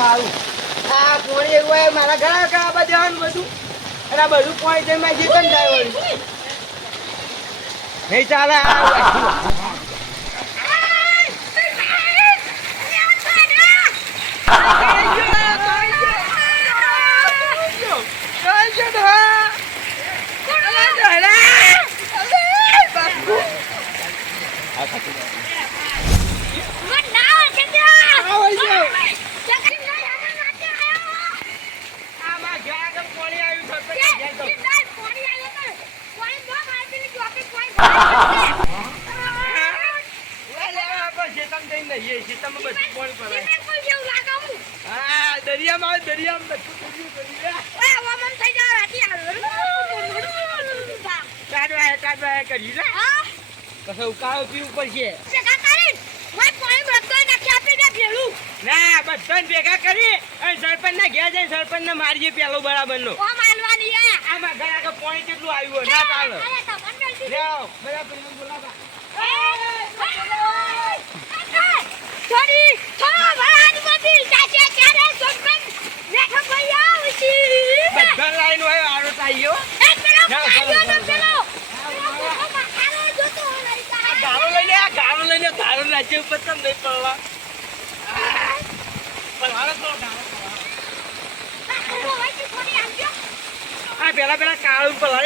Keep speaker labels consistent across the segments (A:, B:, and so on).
A: મારું
B: આ પોણી એવું હોય? મારા ઘણા કાબા દેવાનું બધું. અને આ બધું પોણી જઈને જાય વળી નહીં ચાલે, આ આમાં ઘેર આગળ પોણી આવ્યું સરપંચ ઘેર તો. ઉવા લેવા આપણે શેતામાં જઈને નહીએ. શેતામાં બધું પોણી ભરાય. હા, દરિયામાં આવે, બધું. કશો ઉકાળો પીવું પડશે. ના, બધાને ભેગા કરી અને સરપંચના ઘેર જઈને સરપંચને મારીએ પેલો બરાબરનો. આમાં ઘર આગળ પોણી કેટલું આવ્યું ના ચાલે. બધા લાઈન આરો. આ લઈને આ ગાળો લઈને ગાળો નાચે ઉપર તમ નહીં પડવા? પણ હાલો આ પેલા પેલા કાળું પડવા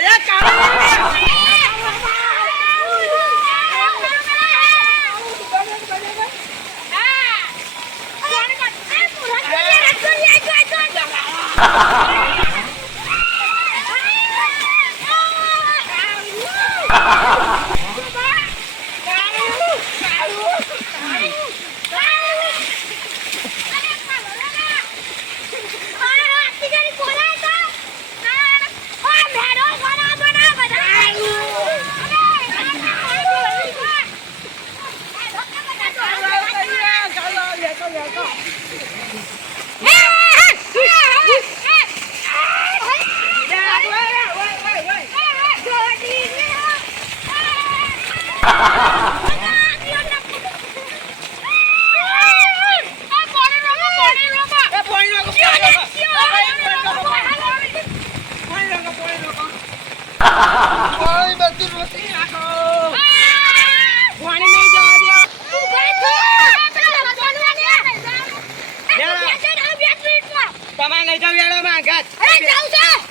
B: તમારે નહીં જાવ યાર આમાં આઘાત.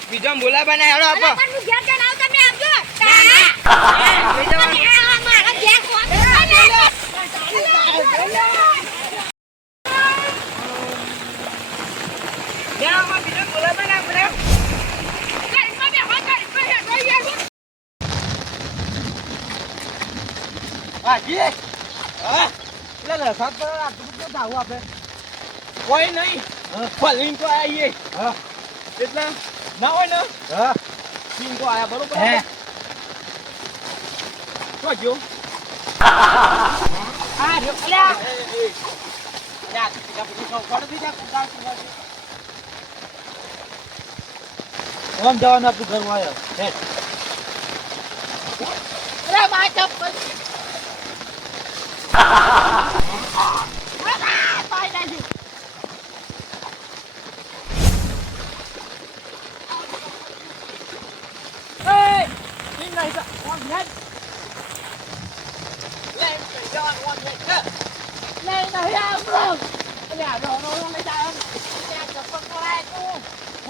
B: બીજો બોલા બને હેડો આપો લઈ જવાનું. લે આમાં બીજો બોલા બને આપણે હાજી હા લે લે સાત પર આટલું બધું કોઈ નહીં ફલીન તો આવીએ એટલે ના હોય ને
A: હા
B: આયા બરોબર
A: હે
B: તો જો આ રહ્યો અલ્યા યાર જા પછી
A: ઓમ જવાનું આપણું ઘરમાં આવ્યો. હે.
B: અરે મા ચપ્પલ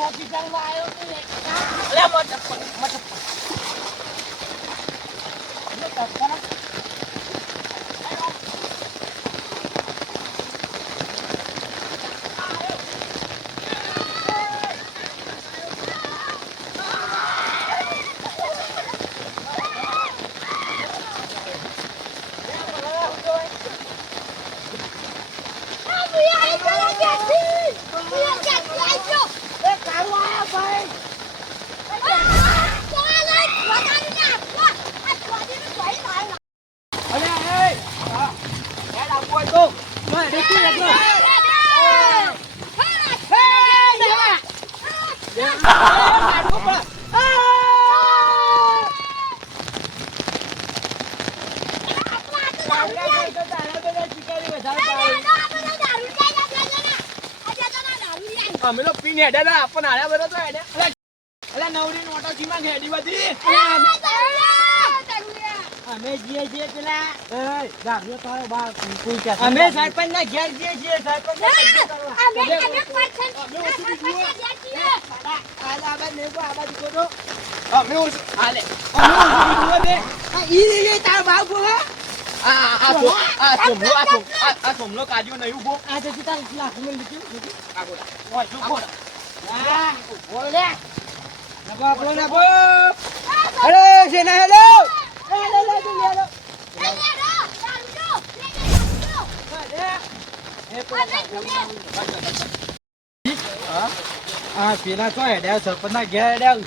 B: Một thì chẳng vai không đi lên. Lên một chụp
A: અમે તો પીને હેડ્યા હતા આપણને હાલ્યા બરો તો હેડ્યા. એટલે નવરી નોટો જીમાં ઘેડી બધી?
C: અમે જે છીએ પેલા. તો કોઈ કે
A: અમે સરપંચ ના ઘેર જઈએ છીએ. સરપંચ અમે ઓછ- હાલે અમે ઓછું કીધું હો તે. આ- આ સો- આ સોમલો આ સોમ- આ- આ સોમલો કાઢ્યો નહીં ઊભો
C: આ તો સીધા લાખ મેં લીધું
A: આ બોલા. ઓય, જો બોલા.
C: બોલ લે
A: નભો, નભો, નભો. હેલો સેના હેલો
C: આ પેલા તો હેડ્યા સરપંચ ના ઘેર હેડ્યા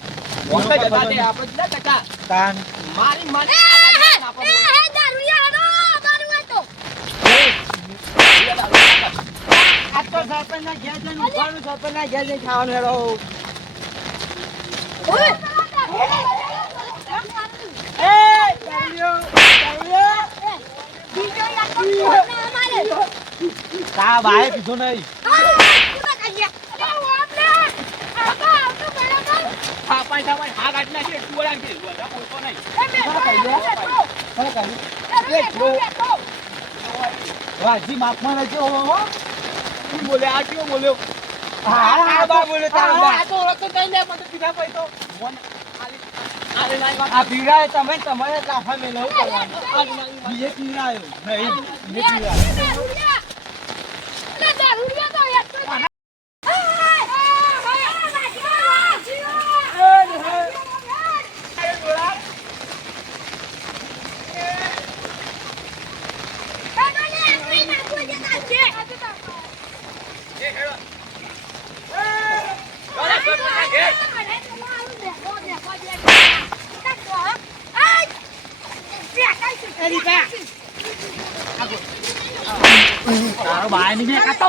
A: વખત જતા આપણે કેટલા ટકા?
C: તાન
A: મારી મારી આ ગાડીમાં આપણે
C: આ તો સરપંચ ના ઘેર જઈને ઉભાનું સરપંચ ના ઘેર જઈને ખાવાનું હેડો. તા ભાઈ પીધો નહીં.
A: હા. નાખી, તું.
C: વાજી માપમાં.
A: બોલે? આ કેવો બોલ્યો? આ બા બોલ્યો, તારા બા.
C: આ તો ઓળખતો નહીં ને, મને પીધા તો.
A: મોને.
C: આ પીવડાવે તમે તમારે લાફા કરવાનું બીજે પીવડાયો નહીં બીજે પીવડાયો
A: એ, હેડો. અરે, સરપંચ ના ઘેર.
C: તારો બાયની બે કાતો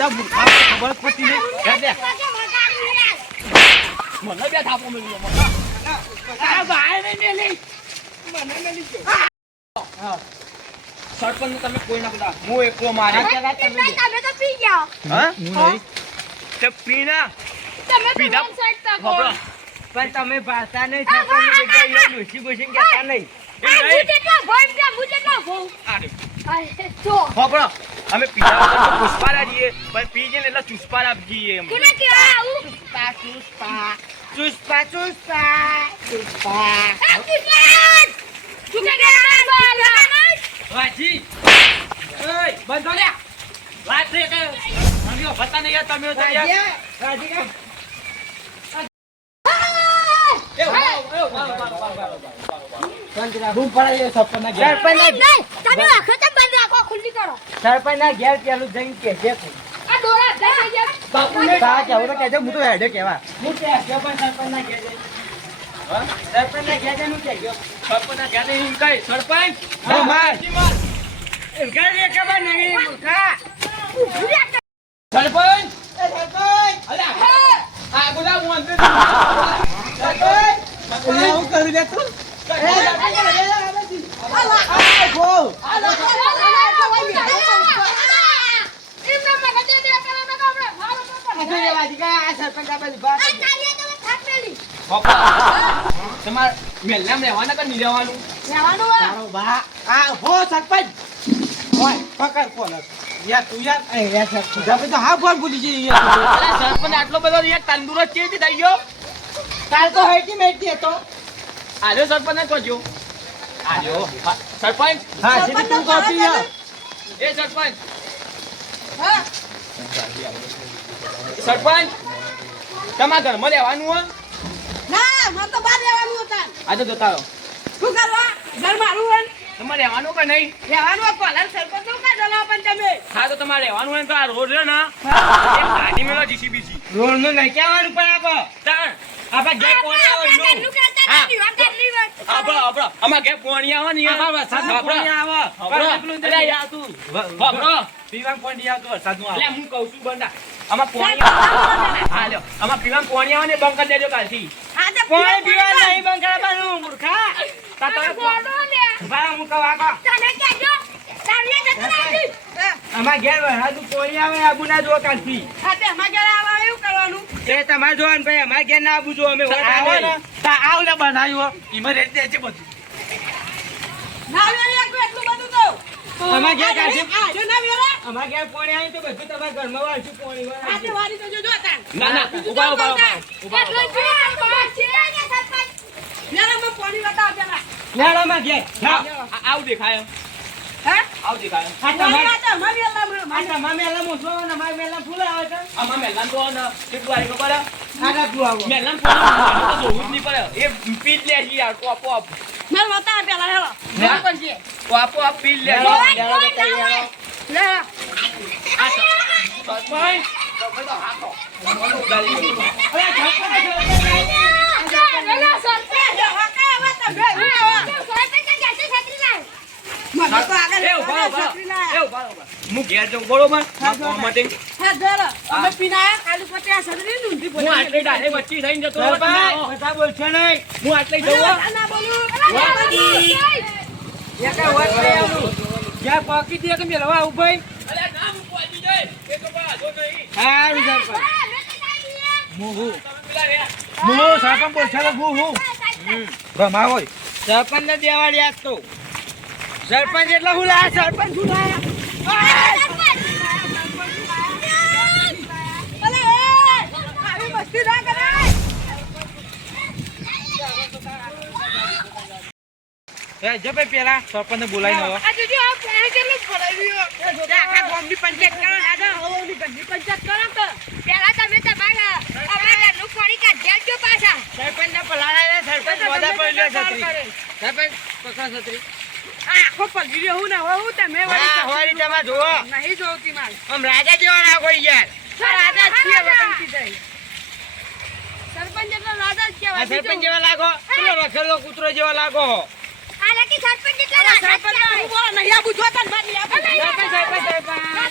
C: આ બધા ખબર પડતી નહીં. હેડ દે. મને બે થાપો મેલ્યો, મને. આ ભાઈ નહીં મેલી. મને મેલી ગયો. હા. સરપંચને તમે કોઈ ના બધા હું એકલો મારી
B: તમે તો પી ગયા
A: હા
C: હું નહીં
A: તે પીના
B: તમે
A: પીધા-
B: તો સાઈડ તકો
A: ખબર
C: પણ તમે ભાષા નહીં. ડોસી બોસી કહેતા નહીં.
B: હું જેટલા હું જેટલા
A: ખબર અમે પીધા પુષ્પારા જઈએ. પણ પી જઈએ ને એટલે ચુસ્પારા જઈએ એમ.
B: કોને કહેવાય આવું
C: ચુસ્પા ચુસ્પા ચુસ્પા ચુસ્પા. ચુસ્પા.
B: આ કિશન તું કે ગયા બોલ
A: વાજી. ઓય બંધ લ્યા. વાત છે કે? અમીઓ પતા નહીં તમે તો યાર.
C: રાધિકા
A: એ વાવ, એ વાવ, વાવ, વાવ, વાવ, વાવ.
C: સંતરા બૂમ પડાય સરપંચ ના ઘેર.
B: નહીં નહીં તમે આખો તો બંધ રાખો ખુલ્લી કરો
C: સરપંચ ના ઘેર પેલું જઈને કે છે
B: આ ડોળા થઈ ગયા
C: બાપુને તા કેવું તો કહેજો હું તો હેડે કેવા હું કે ગયો સરપંચ ના ઘેર
A: હા?
C: સરપંચ ના ઘેર જઈને કે ગયો
A: સરપંચના ઘેરે ઈમ કઈ, સરપંચ
C: હા, માર.
A: જી માર.
C: ઘર નહીં
A: સરપંચ
C: સરપંચ
A: આ હું અંદર
C: સરપંચ હું કરું લે તું આ ગો આ જો રાધિકા આ સરપંચ આ બાજુ બા
A: પપ્પા મેલનામ રહેવાના કે નહીં રહેવાનું?
C: તારો બા આ હો સરપંચ! ઓય પકડ કોલ યાર તું યાર એ યાર સરપંચ તો હા ફોન ભૂલી જઈએ યાર
A: સરપંચ આટલો બધો યાર તંદુરસ્ત કેવી થઈ ગયો?
C: કાલ તો હેટી મેટી હતો
A: આજો સરપંચ કહો આજો સરપંચ?
C: હા સીધી તું કોપી યાર
A: એ સરપંચ. સરપંચ તમારા ઘરમાં રહેવાનું
D: ના મને તો બહાર રહેવાનું હતા
A: આજે તો તારો
C: શું કરવા ઘર મારું હોય
A: તમારે રહેવાનું કે નહીં?
C: રહેવાનું હોય, કોલાર સરપંચનું કાં દલાલ પણ તમે?
A: હા તો તમારે રહેવાનું હોય તો આ રોડ છે ના ગાડી મેલો જીસીબીસી
C: રોડનું નહીં કહેવાનું પણ આપો.
A: તાણ.
C: આપા જે કોણ આવે.
A: આપડો આપડો ઘેર પોણી ને યાર.
C: આમાં વરસાદનું આવે.
A: આપડો.
C: એટલું
A: અલ્યા યાર તું. આપડો.
C: પીવાનું પાણી આવતું વરસાદનું આવે.
A: અલ્યા હું કહું છું બંદા આમાં પોણી. હા લ્યો. આમાં પીવાનું પોણી આવે ને બંધ કરી દેજો કાલથી.
B: હા, તો
C: પાણી
B: પીવા
C: પીવા નહીં બંધ કરવાનું, મૂર્ખા. તા તમે
B: ગોળો લે.
C: ભાઈ હું કહું.
B: તને જતો.
C: અમાર ઘેર પાણી આવે આબુ ના જો કાલથી. એ તમારે જોવાનું ભાઈ અમારે ઘેર ના આબુ જો અમે વોટ
A: આવો ને. તા આવ ને બનાવ્યો ઈમાં રેટ દે છે બધું.
C: અમારે ઘેર કાઢી અમારે ઘેર પાણી આવે તો બધું તમારા ઘરમાં વાળશું પાણી વાળશું.
A: ના ના ઊભા ઊભા
B: ઊભા. ઊભા આ છે ને સરપંચ.
C: લેવડો અમારે ઘેર.
A: હા, આ- આવ દેખાય. આવ દેખાય.
C: આ તમારે- આ તમારે મેલા મોટો આવે ને અમારે મેલા ફૂલ આવે છે.
A: આમાં મેલામ તો ને ખબર હે?
C: તું આવો.
A: મેલામ પોણી તો જોવું જ નહીં પડે. એ પીજ લે યાર આપો આપ આપો આપ પીજ લે.
C: લેવડો,
B: કોઈ
C: લેવડો
B: કોઈ
C: બતાવી
B: ના
C: લેવડો.
A: આ સરપંચ તમે તો હાથો તમારું ઉડાડી દો.
C: અરે, ઝાપડા જો.
B: વેલા સરપંચ. હા, તો સરપંચે કહેશે છત્રી લાવ.
A: હું. ઘેર જાઉં બરોબર? મારા હું. આટલે ડાયરેક્ટ વચ્ચે થઈને જતો રહું. તમે
C: બધા બોલશો નહીં.
A: હું આટલે જઉં.
C: એકા વાત નહીં. જ્યાં પોકી દે કે મેલવા આવું ભાઈ.
A: એ. તો નહીં.
B: હા,
C: હું બોલશે હું હું.
A: રમાવો
C: સરપંચ ને દેવા તો. સરપંચ એટલે હું લાયા સરપંચ હું લાયા એ જો ભાઈ પેલા સરપંચ ને બોલાવી નવો
B: આ જોજો, આ પાણી કેટલું ભરાઈ ગયું. પહેલા તમે તમારા અમારા ઘરનું પાણી કાઢી આપજો પાછા.
C: સરપંચને પલાળાય સરપંચ મોઢા પર છત્રી સરપંચ પકડો છત્રી હા હોરી તમે જુઓ. આમ રાજા જેવા યાર.
B: સરપંચ એટલે રાજા જ કહેવાય.
C: સરપંચ જેવા લાગો? પેલો રખેલો કૂતરો જેવા લાગો?
B: આ સરપંચ એટલે રાજા.
C: સરપંચ સરપંચ સરપંચ.
B: ના,